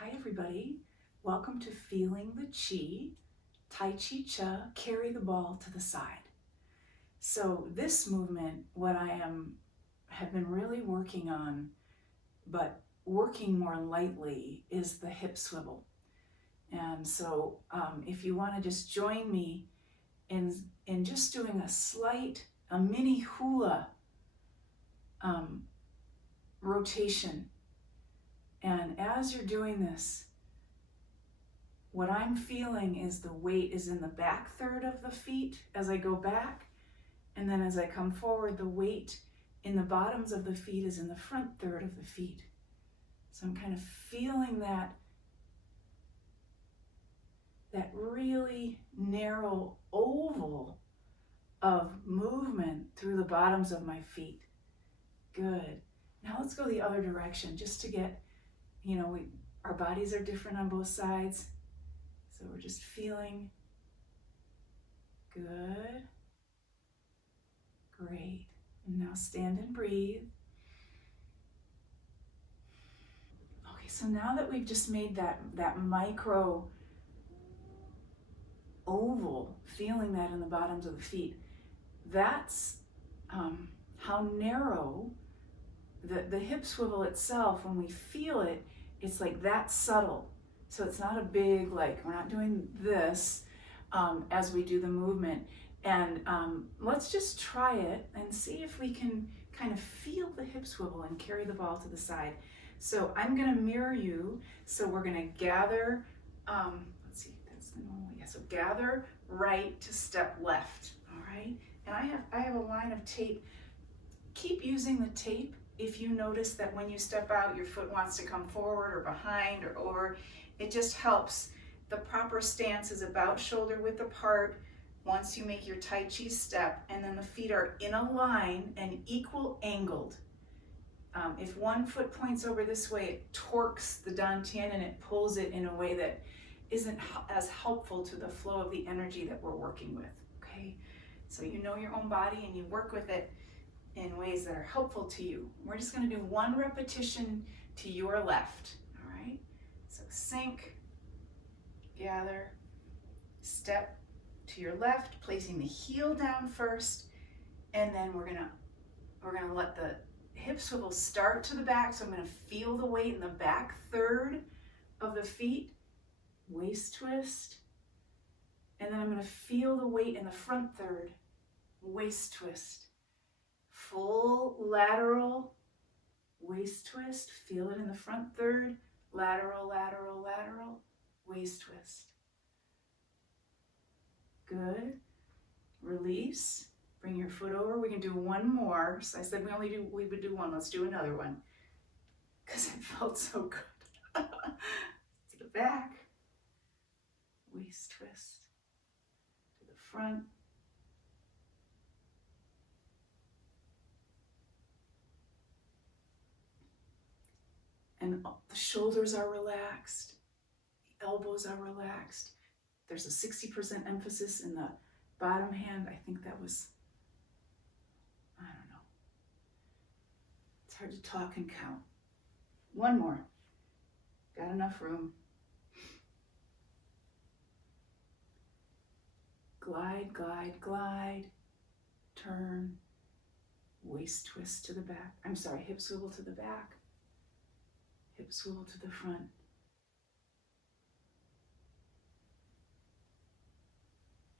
Hi everybody, welcome to Feeling the Chi, Tai Chi Chih, carry the ball to the side. So this movement, what I have been really working on, but working more lightly, is the hip swivel. And so if you want to just join me in just doing a mini hula rotation. And as you're doing this, what I'm feeling is the weight is in the back third of the feet as I go back, and then as I come forward, the weight in the bottoms of the feet is in the front third of the feet. So I'm kind of feeling that really narrow oval of movement through the bottoms of my feet. Good. Now let's go the other direction just to get, our bodies are different on both sides. So we're just feeling good. Great. And now stand and breathe. Okay, so now that we've just made that micro oval, feeling that in the bottoms of the feet, that's how narrow the hip swivel itself, when we feel it, it's like that subtle. So it's not a big, like, we're not doing this as we do the movement. And let's just try it and see if we can kind of feel the hip swivel and carry the ball to the side. So I'm going to mirror you. So we're going to gather, let's see, that's the normal, yeah. So gather right to step left, all right? And I have a line of tape. Keep using the tape if you notice that when you step out, your foot wants to come forward or behind or over. It just helps. The proper stance is about shoulder width apart once you make your Tai Chi step, and then the feet are in a line and equal angled. If one foot points over this way, it torques the dantian and it pulls it in a way that isn't as helpful to the flow of the energy that we're working with, okay? So you know your own body and you work with it in ways that are helpful to you. We're just going to do one repetition to your left, all right? So sink, gather, step to your left, placing the heel down first, and then we're gonna let the hip swivel start to the back. So I'm going to feel the weight in the back third of the feet, waist twist, and then I'm going to feel the weight in the front third, waist twist. Full lateral waist twist, feel it in the front third, lateral, lateral, lateral, waist twist. Good. Release, bring your foot over. We can do one more. So I said we would do one. Let's do another one because it felt so good. To the back, waist twist, to the front. And the shoulders are relaxed, the elbows are relaxed. There's a 60% emphasis in the bottom hand. I think that was, I don't know. It's hard to talk and count. One more. Got enough room. Glide, glide, glide. Turn. Waist twist to the back. I'm sorry, hip swivel to the back. Hip swivel to the front.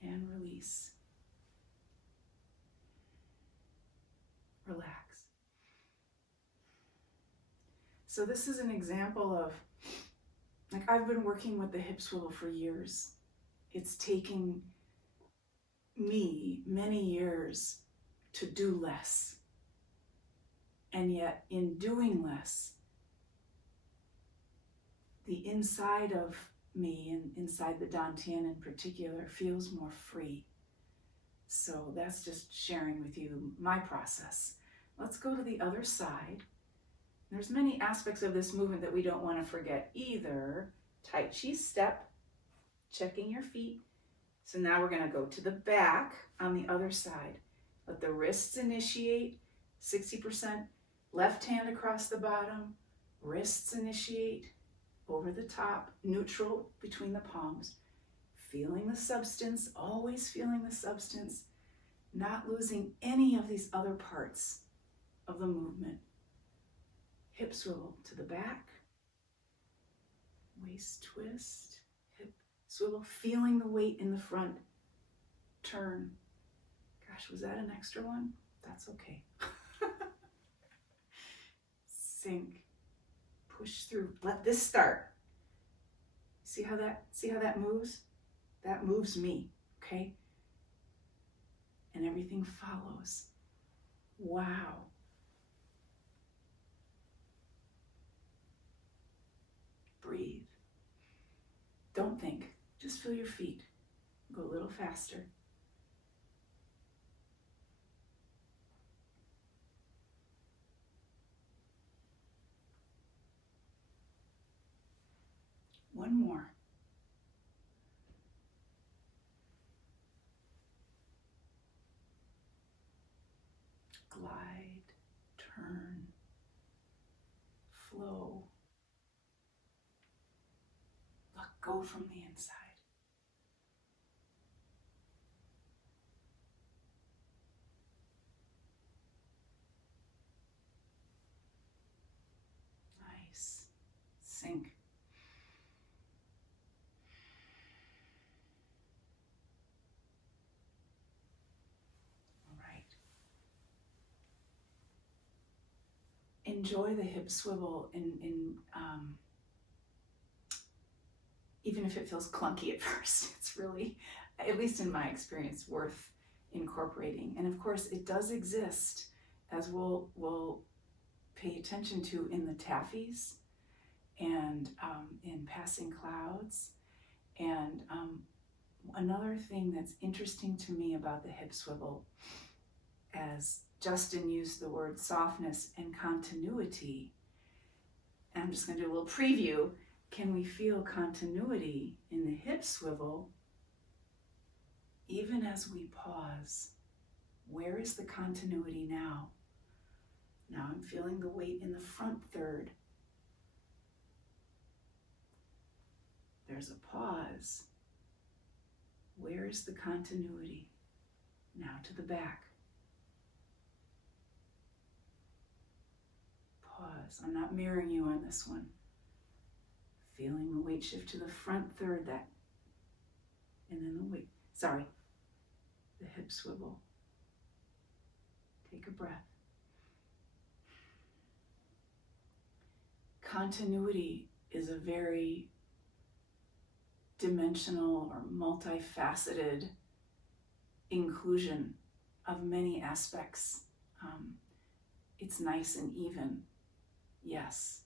And release. Relax. So this is an example of, like, I've been working with the hip swivel for years. It's taking me many years to do less. And yet in doing less, the inside of me and inside the dantian in particular feels more free. So that's just sharing with you my process. Let's go to the other side. There's many aspects of this movement that we don't want to forget either. Tai Chi step, checking your feet. So now we're going to go to the back on the other side. Let the wrists initiate, 60%. Left hand across the bottom, wrists initiate, over the top, neutral between the palms, feeling the substance, always feeling the substance, not losing any of these other parts of the movement. Hip swivel to the back, waist twist, hip swivel, feeling the weight in the front, turn. Gosh, was that an extra one? That's okay. Sink, push through, let this start. See how that moves? That moves me, okay? And everything follows. Wow. Breathe. Don't think, just feel your feet. Go a little faster. One more. Glide, turn, flow. Let go from the inside. Nice. Sink. All right. Enjoy the hip swivel even if it feels clunky at first. It's really, at least in my experience, worth incorporating. And of course, it does exist, as we'll pay attention to in the taffies and in Passing Clouds. And another thing that's interesting to me about the hip swivel, as Justin used the word softness and continuity, and I'm just going to do a little preview. Can we feel continuity in the hip swivel even as we pause? Where is the continuity now? Now I'm feeling the weight in the front third. There's a pause. Where is the continuity? Now to the back. Pause. I'm not mirroring you on this one. Feeling the weight shift to the front third, and then the hip swivel. Take a breath. Continuity is a very dimensional or multifaceted inclusion of many aspects. It's nice and even, yes.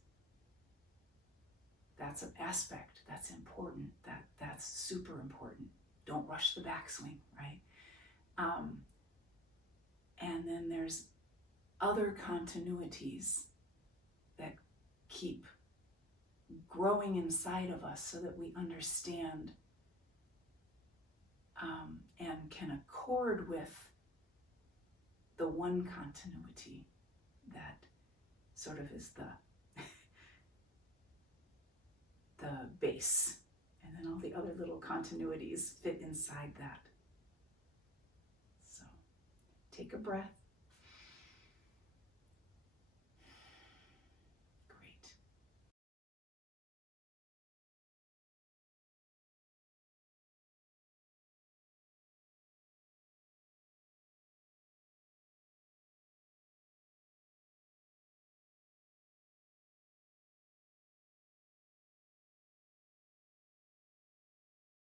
That's an aspect, that's important, that's super important. Don't rush the backswing, right? And then there's other continuities that keep growing inside of us so that we understand and can accord with the one continuity that sort of is the base, and then all the other little continuities fit inside that. So take a breath.